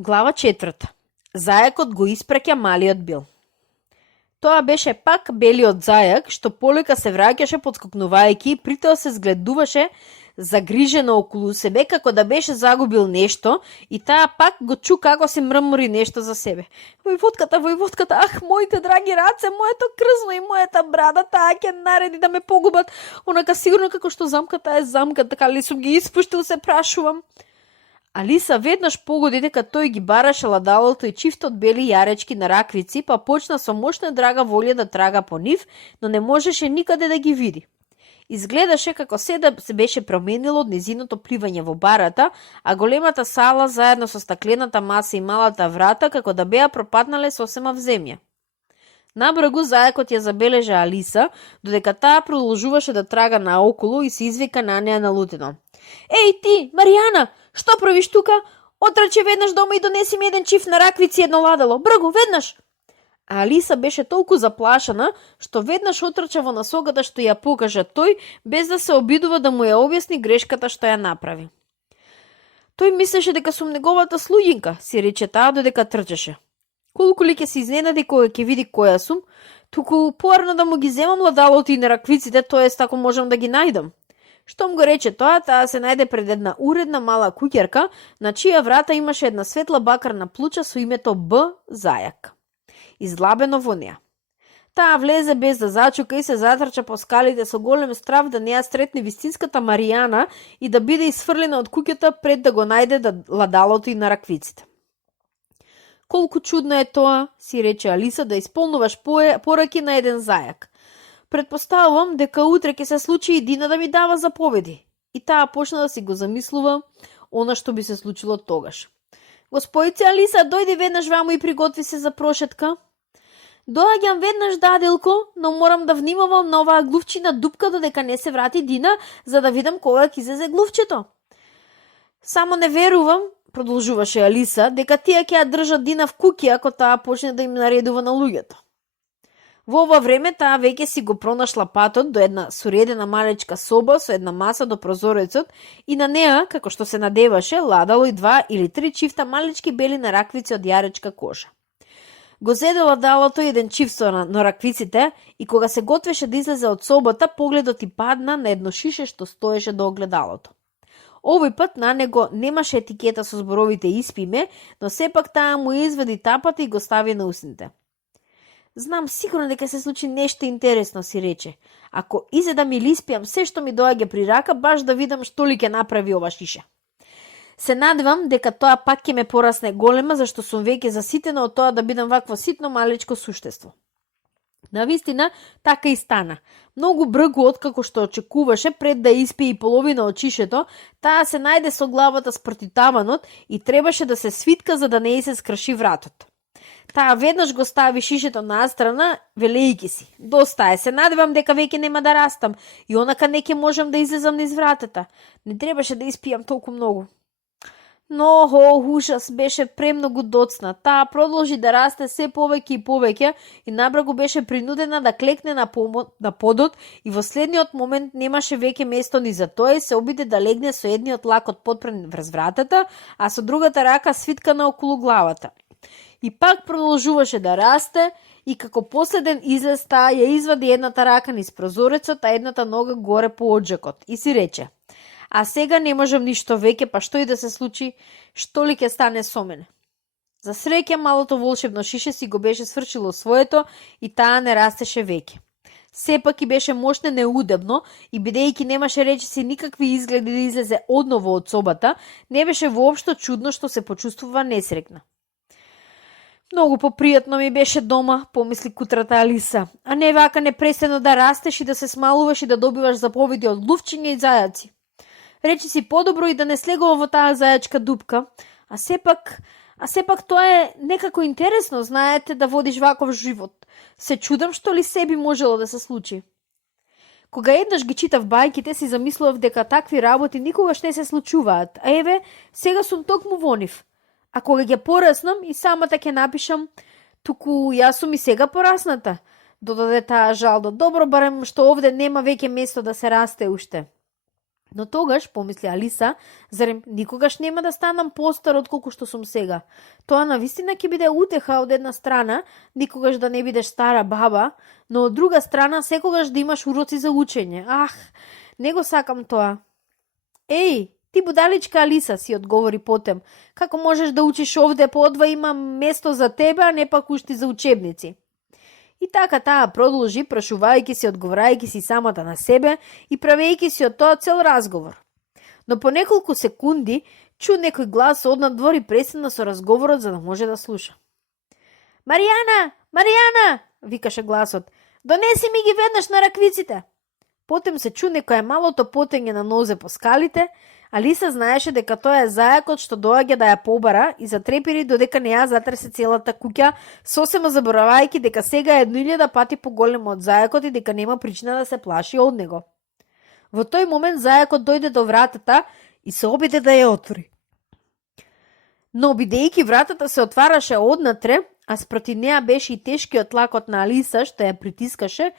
Глава 4. Зајакот го испраќа малиот бил. Тоа беше пак белиот зајак, што полека се враќаше подскокнувајќи, притоа се згледуваше загрижено околу себе, како да беше загубил нешто, и таа пак го чу како се мрмори нешто за себе. Војводката, ах, моите драги раце, моето крзно и мојата брада, таа ќе нареди да ме погубат, онака сигурно како што замката е замка, така ли сум ги испуштил, се прашувам. Алиса веднаш погоди дека тој ги бараше ладалото и чифтот бели јаречки на раквици, па почна со мощна драга волја да трага по нив, но не можеше никаде да ги види. Изгледаше како се да се беше променило од незиното пливање во барата, а големата сала заедно со стаклената маса и малата врата како да беа пропаднале сосема в земја. Набргу зајакот ја забележа Алиса, додека таа продолжуваше да трага наоколу и се извика на неа налутено. Еј ти, Маријана, што правиш тука? Отраче веднаш дома и донеси ми еден чиф на раквици и едно ладало. Бргу, веднаш! А Алиса беше толку заплашена, што веднаш отрча во насоката што ја покажа тој, без да се обидува да му ја објасни грешката што ја направи. Тој мислеше дека сум неговата слуѓинка, си рече таа додека трчеше. Колку ли ќе се изненади кога ќе види која сум, туку поарно да му ги земам ладалото и на раквиците, тоест ако можам да ги најдам. Штом го рече тоа, таа се најде пред една уредна мала куќерка, на чија врата имаше една светла бакарна плуча со името Б. Зајак, излабено во неа. Таа влезе без да зачука и се затрча по скалите со голем страв да не ја сретне вистинската Маријана и да биде изфрлена од куќата пред да го најде ладалото и на раквиците. Колку чудно е тоа, си рече Алиса, да исполнуваш пораки на еден зајак. Предпоставувам дека утре ќе се случи и Дина да ми дава заповеди. И таа почна да си го замислува она што би се случило тогаш. Господице Алиса, дојди веднаш ваму и приготви се за прошетка. Доаѓам веднаш, даделко, но морам да внимавам на оваа глувчина дупка додека не се врати Дина, за да видам кога ќе излезе глувчето. Само не верувам, продолжуваше Алиса, дека тие ќе ја држат Дина в куќи ако таа почне да им наредува на луѓето. Во ова време таа веќе си го пронашла патот до една соредена малечка соба со една маса до прозорецот и на неа, како што се надеваше, ладало и 2 или 3 чифта малечки бели на раквици од јаречка кожа. Го зеде ладалото и еден чифт на раквиците и кога се готвеше да излезе од собата, погледот и падна на едно шише што стоеше до огледалото. Овој пат на него немаше етикета со зборовите испиме, но сепак таа му извади тапата и го стави на усните. Знам сигурно дека се случи нешто интересно, си рече. Ако изедам или испијам се што ми доаѓа при рака, баш да видам што ли ќе направи ова шиша. Се надевам дека тоа пак ќе ме порасне голема, зашто сум веќе заситена од тоа да бидам вакво ситно малечко суштество. Навистина, така и стана. Многу бргу откако што очекуваше пред да испие и половина од шишето, таа се најде со главата спрти таванот и требаше да се свитка за да не ѝ се скрши вратот. Таа веднаш го стави шишето настрана, велејќи си. Доста е, се надевам дека веќе нема да растам и онака не ќе можам да излезам низ вратата. Не требаше да испијам толку многу. Но, ужас, беше премногу доцна. Таа продолжи да расте се повеќе и повеќе и набрагу беше принудена да клекне на подот и во следниот момент немаше веќе место ни за тоа и се обиде да легне со едниот лакот подпрен врз вратата, а со другата рака свиткана околу главата. И пак продолжуваше да расте и како последен излез таа ја извади едната рака низ прозорецот, а едната нога горе по оджакот и си рече: а сега не можам ништо веќе, па што и да се случи, што ли ќе стане со мене? За среќа малото волшебно шише си го беше свршило своето и таа не растеше веќе. Сепак и беше мошне неудобно и бидејќи немаше речиси никакви изгледи да излезе одново од собата, не беше воопшто чудно што се почувствува несрекна. Многу попријатно ми беше дома, помисли кутрата Алиса, а не вака непрестано да растеш и да се смалуваш и да добиваш заповеди од глувчиња и зајаци. Речи си подобро и да не слегува во таа зајачка дупка, а сепак тоа е некако интересно, знаете, да водиш ваков живот. Се чудам што ли се би можело да се случи. Кога еднаш ги читав бајките, си замислував дека такви работи никогаш не се случуваат, а еве, сега сум токму во нив. А кога ќе пораснам и самата ќе напишам, туку јас сум и сега порасната, додаде таа жалдо. Добро, барем што овде нема веќе место да се расте уште. Но тогаш, помисли Алиса, зарем никогаш нема да станам постар од колку што сум сега. Тоа навистина ќе биде утеха од една страна, никогаш да не бидеш стара баба, но од друга страна секогаш да имаш уроци за учење. Ах, не го сакам тоа. Еј, ти будаличка Алиса, си одговори потем. Како можеш да учиш овде, подва има место за тебе, а не пак ушти за учебници. И така таа продолжи, прашувајќи се, одговорајќи си самата на себе и правејќи си од тоа цел разговор. Но по неколку секунди чу некој глас од надвор и престана со разговорот за да може да слуша. Маријана, Маријана, викаше гласот, донеси ми ги веднаш на раквиците. Потем се чу некое малото потење на нозе по скалите. Алиса знаеше дека тоа е зајакот што доаѓа да ја побара и затрепери додека не ја затресе целата куќа, сосема заборавајќи дека сега е 1000 пати поголем од зајакот и дека нема причина да се плаши од него. Во тој момент зајакот дојде до вратата и се обиде да ја отвори. Но бидејќи вратата се отвараше однатре, а спроти неа беше и тешкиот лакот на Алиса што ја притискаше,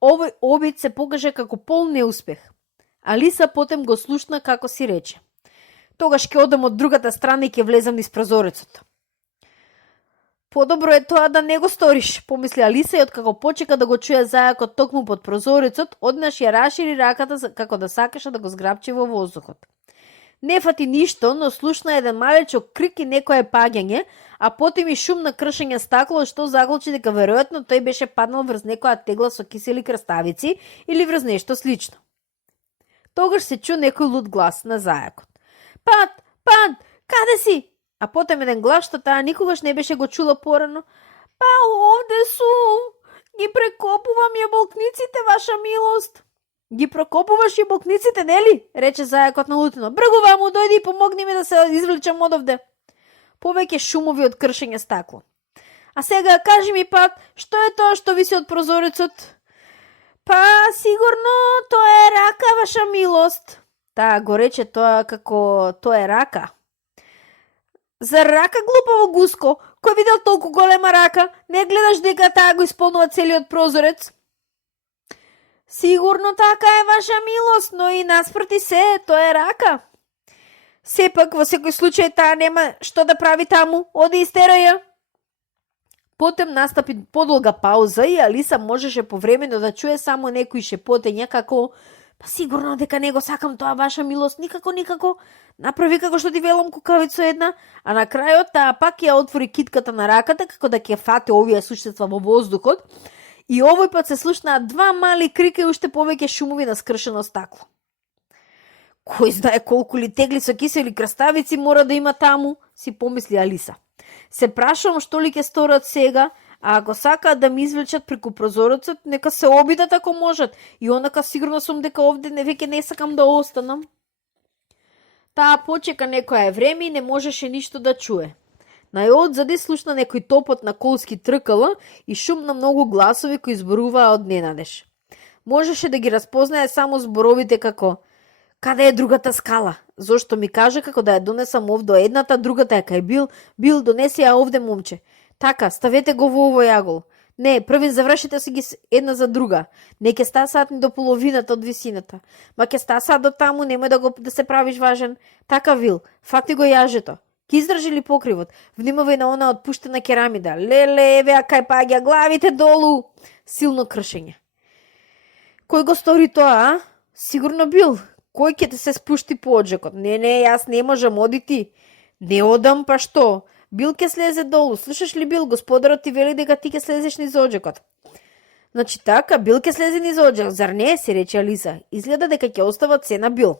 овој обид се покаже како пол неуспех. Алиса потем го слушна како си рече. Тогаш ќе одам од другата страна и ќе влезам низ прозорецот. Подобро е тоа да не го сториш, помисли Алиса и откако почека да го чуе зајакот токму под прозорецот, однаш ја рашири раката како да сакаше да го зграбчи во воздухот. Не фати ништо, но слушна еден малечок крик и некое паѓање, а потем и шум на кршење стакло, што заклучи дека веројатно тој беше паднал врз некоја тегла со кисели краставици или врз нешто слично. Тогаш се чу некој луд глас на зајакот. Пат, Пат, каде си? А потем еден глас што таа никогаш не беше го чула порано. Па, овде сум. Ги прекопувам јаболкниците, ваша милост. Ги прекопуваш јаболкниците, нели? Рече зајакот налутено. Бргува му, дојди и помогни ми да се извлечам одовде. Повеќе шумови од кршење стакло. А сега кажи ми, Пат, што е тоа што виси од прозорецот? Па, сигурно, тоа е рака, ваша милост. Таа го рече тоа како тоа е рака. За рака, глупаво гуско? Кој видел толку голема рака? Не гледаш дека таа го исполнува целиот прозорец? Сигурно така е, ваша милост, но и наспроти се, тоа е рака. Сепак, во секој случај, таа нема што да прави таму. Оди истерај ја. Потем настапи подолга пауза и Алиса можеше повремено да чуе само некои шепотења како па сигурно дека не го сакам тоа, ваша милост, никако. Направи како што ти велам, кукавица една, а на крајот таа пак ја отвори китката на раката како да ќе фате овие суштества во воздухот и овој пат се слушнаа два мали крика и уште повеќе шумови на скршено стакло. Кој знае колку ли тегли со кисели краставици мора да има таму, си помисли Алиса. Се прашувам што ли ќе сторат сега, а ако сакаат да ми извлечат преку прозорецот, нека се обидат ако можат. И онака сигурно сум дека овде веќе не сакам да останам. Таа почека некое време и не можеше ништо да чуе. Најодзади слушна некој топот на колски тркала и шум на многу гласови кои зборуваа од ненадеж. Можеше да ги разпознае само зборовите како каде е другата скала? Зошто ми кажа како да ја донесам овде едната, другата е кај Бил, донеси ја овде, момче. Така, ставете го во овој агол. Не, први завршите си ги една за друга. Не ќе стасаат ни до половината од висината. Ма ќе стасаат до таму, немој да се правиш важен. Така, Вил, фати го јажето. Ки издржи ли покривот? Внимавај на она отпуштена керамида. Леле, еве, а кај паѓа, главите долу. Силно кршење. Кој го стори тоа, а? Сигурно Бил. Кој ќе те се спушти по оджекот? Не, јас не можам, оди ти. Не одам, па што? Бил ќе слезе долу. Слушаш ли, Бил, господарот ти вели дека ти ќе слезеш низ оджекот. Значи така, Бил ќе слезе низ оджек, зар не, си рече Алиса. Изгледа дека ќе остават се на Бил.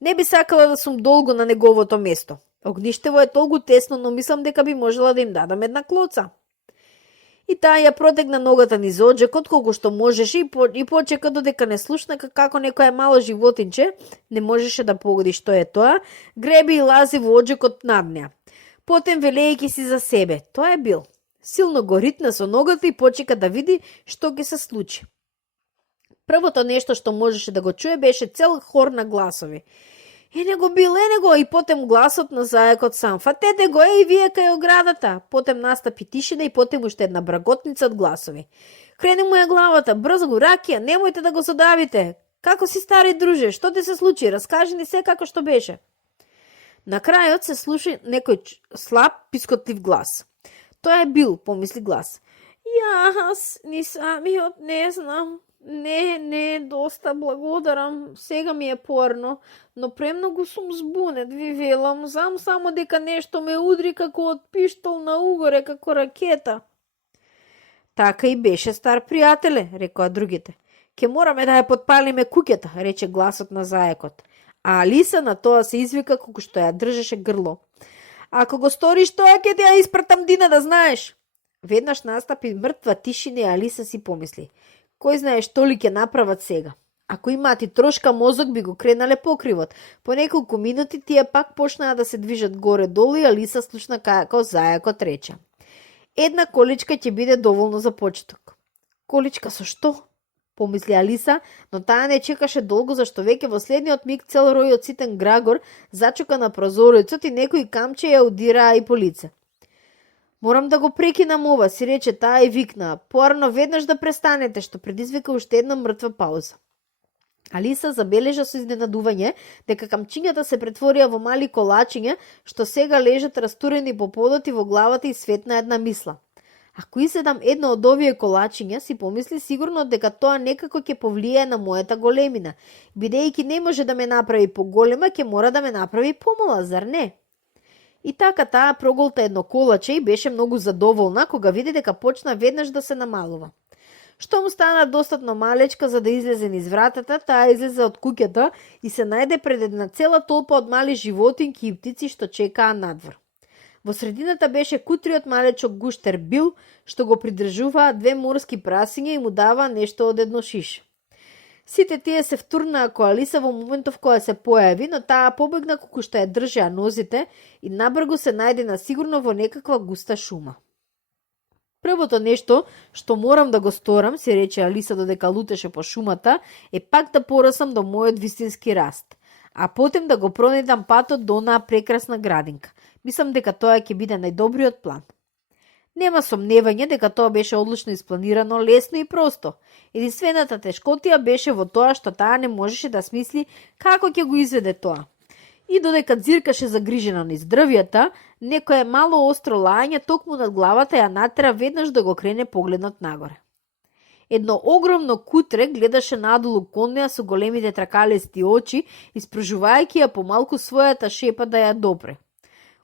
Не би сакала да сум долго на неговото место. Огништево е толку тесно, но мислам дека би можела да им дадам една клоца. И таа ја протегна ногата низ оджекот колку што можеше и почека додека не слушна како некое мало животинче, не можеше да погоди што е тоа, греби и лази во оджекот над неа. Потем велејќи си за себе, тоа е Бил. Силно го ритна со ногата и почека да види што ќе се случи. Првото нешто што можеше да го чуе беше цел хор на гласови. Ене го, Бил, ене го, и потем гласот на зајакот сам. Фатете го, и вие кај оградата. Потем настапи тишина и потем уште една браготница од гласови. Хрене му ја главата, брзо го, ракија, немојте да го задавите. Како си, стари друже? Што ти се случи? Раскажи ни се како што беше. На крајот се слуша некој слаб, пискотлив глас. Тоа е Бил, помисли глас. Јас ни самиот не знам. Не, доста благодарам. Сега ми е порно, но премногу сум збунет, ви велам. Знам само дека нешто ме удри како од пиштол на угоре, како ракета. Така и беше, стар пријателе, рекоа другите. Ке мораме да ја подпалиме куќата, рече гласот на заекот. А Алиса на тоа се извика колку што ја држеше грло. Ако го сториш тоа, ќе ти ја испратам Дина, да знаеш. Веднаш настапи мртва тишина и Алиса си помисли. Кој знае што ли ќе направат сега? Ако имаат и трошка мозок, би го кренале покривот. По неколку минути тие пак почнаа да се движат горе-долу и Алиса слушна како заекот рече. Една количка ќе биде доволно за почеток. Количка со што? Помисли Алиса, но таа не чекаше долго, зашто веќе во следниот миг цел рој од ситен грагор зачука на прозорецот и некои камче ја удираа и по лице. Морам да го прекинам ова, си рече таа и викна. Порано веднаш да престанете, што предизвика уште една мртва пауза. Алиса забележа со изненадување дека камчињата се претворија во мали колачиња, што сега лежат растурени по подот и во главата и светна една мисла. Ако изедам едно од овие колачиња, си помисли сигурно дека тоа некако ќе повлијае на мојата големина. Бидејќи не може да ме направи поголема, ќе мора да ме направи помала, зар не? И така таа проголта едно колаче и беше многу задоволна кога види дека почна веднаш да се намалува. Што му стана достатно малечка за да излезе низ вратата, таа излезе од куќата и се најде пред една цела толпа од мали животинки и птици што чекаа надвор. Во средината беше кутриот малечок гуштер Бил, што го придржуваа две морски прасиња и му даваа нешто од едно шише. Сите тие се втурнаа ко Алиса во моментов која се појави, но таа побегна колку што ја држеа нозите и набргу се најде сигурно во некаква густа шума. Првото нешто што морам да го сторам, се рече Алиса додека лутеше по шумата, е пак да порасам до мојот вистински раст, а потем да го пронедам патот до онаа прекрасна градинка. Мислам дека тоа ќе биде најдобриот план. Нема сомневање дека тоа беше одлично испланирано, лесно и просто. Единствената тешкотија беше во тоа што таа не можеше да смисли како ќе го изведе тоа. И додека ѕиркаше загрижено низ дрвјата, некое мало остро лање токму над главата ја натера веднаш да го крене погледнот нагоре. Едно огромно кутре гледаше надолу кон неа со големите тракалести очи, испружувајќи ја помалку својата шепа да ја допре.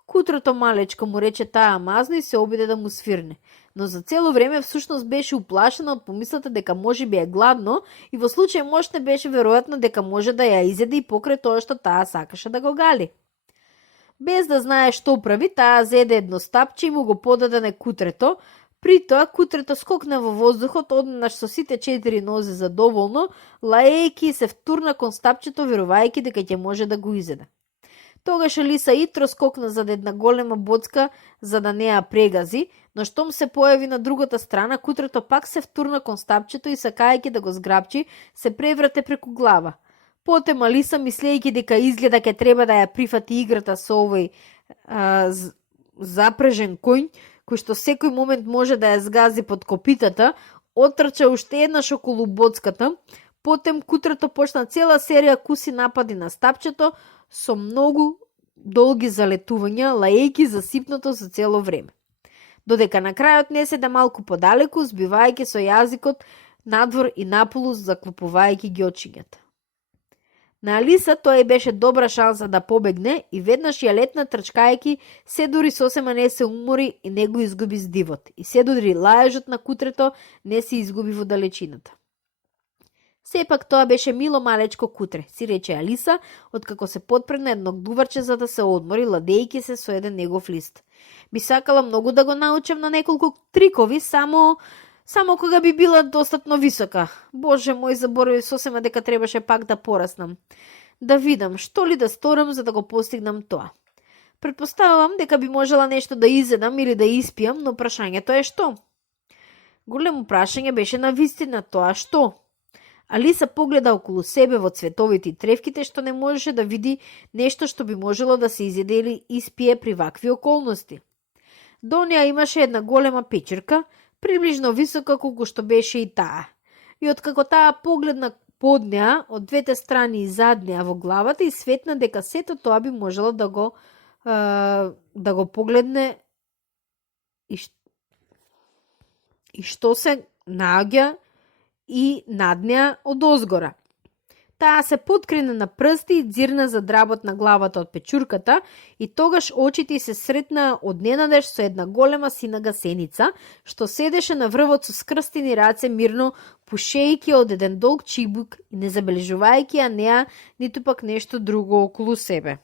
Кутрото малечко, му рече таа мазно и се обиде да му свирне, но за цело време всушност беше уплашена од помислата дека можеби е гладно и во случај можне беше веројатно дека може да ја изеде и покрај тоа што таа сакаше да го гали. Без да знае што прави, таа зеде едно стапче и му го подаде на кутрето. При тоа кутрето скокна во воздухот однаш со сите 4 нозе задоволно, лаејќи и се втурна кон стапчето верувајќи дека ќе може да го изеде. Тогаш Алиса итро скокна зад една голема боцка за да не ја прегази, но штом се појави на другата страна, кутрето пак се втурна кон стапчето и сакајќи да го зграбчи, се преврате преку глава. Потем Алиса, мислејќи дека изгледа ке треба да ја прифати играта со овој запрежен коњ, кој што секој момент може да ја згази под копитата, отрча уште еднаш околу боцката. Потем кутрето почна цела серија куси напади на стапчето со многу долги залетувања, лаејќи за сипното за цело време. Додека на крајот не седа малку подалеку, збивајќи со јазикот надвор и наполу, заклопувајќи ги очињата. На Алиса тоа и беше добра шанса да побегне и веднаш ја летна трчкајќи, се дури сосема не се умори и не го изгуби здивот. И се дури лаежот на кутрето не се изгуби во далечината. Сепак тоа беше мило малечко кутре, си рече Алиса, откако се подпрегна едно дуварче за да се одмори, ладејќи се со еден негов лист. Би сакала многу да го научам на неколку трикови, само кога би била достатно висока. Боже мој, заборави сосема дека требаше пак да пораснам. Да видам што ли да сторам за да го постигнам тоа. Предпоставувам дека би можела нешто да изедам или да испијам, но прашањето е што? Големо прашање беше на вистина тоа што? Алиса погледа околу себе во цветовите и тревките, што не можеше да види нешто што би можело да се изеде или испие при вакви околности. До неа имаше една голема печерка, приближно висока колку што беше и таа. И откако таа погледна под неа, од двете страни и зад неа во главата и светна дека сето тоа би можело да го погледне и што се наоѓа и над неа од озгора. Таа се подкрена на прсти и дзирна за дработ на главата од печурката и тогаш очите се сретнаа одненадеж со една голема сина гасеница, што седеше на врвот со скрстени раце мирно, пушејќи од еден долг чибук и не забележувајќи ја неа, ниту пак нешто друго околу себе.